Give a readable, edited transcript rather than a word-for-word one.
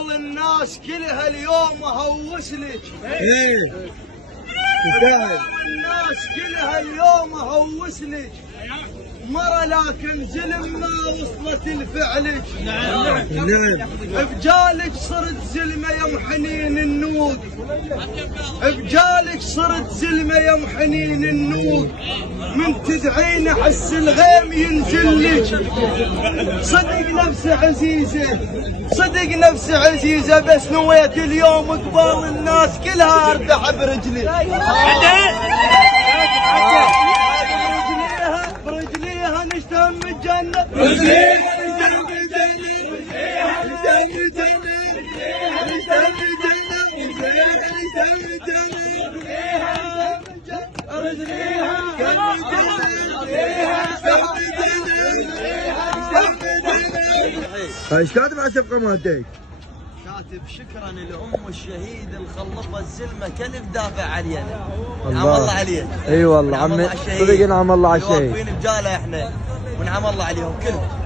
قبال الناس كلها اليوم اهوس لك. ايه تستاهل. الناس كلها اليوم اهوس لك مرة، لكن زلم ما وصلت لفعلك. نعم. بجالك صرت زلمة يا محنين النوق، بجالك صرت زلمة يا محنين النوق، من تدعين احس الغيم ينزل لك. صدق نفسي عزيزة، صدق نفسي عزيزة، بس نويت اليوم قبال الناس كلها اردح برجلي. برجليها نشتم الجنة، برجليها نشتم الجنة، نشتم الجنة، نشتم الجنة، نشتم الجنة، رجليها ايش كاتب على الشفقة مالتك؟ كاتب شكرا لأم الشهيد الخلفة الزلمة كل دافع علينا. الله. نعم الله عليه. اي والله عمي صدق، نعم الله على الشهيد. واقفين بجاله احنا ونعم الله عليهم كلهم.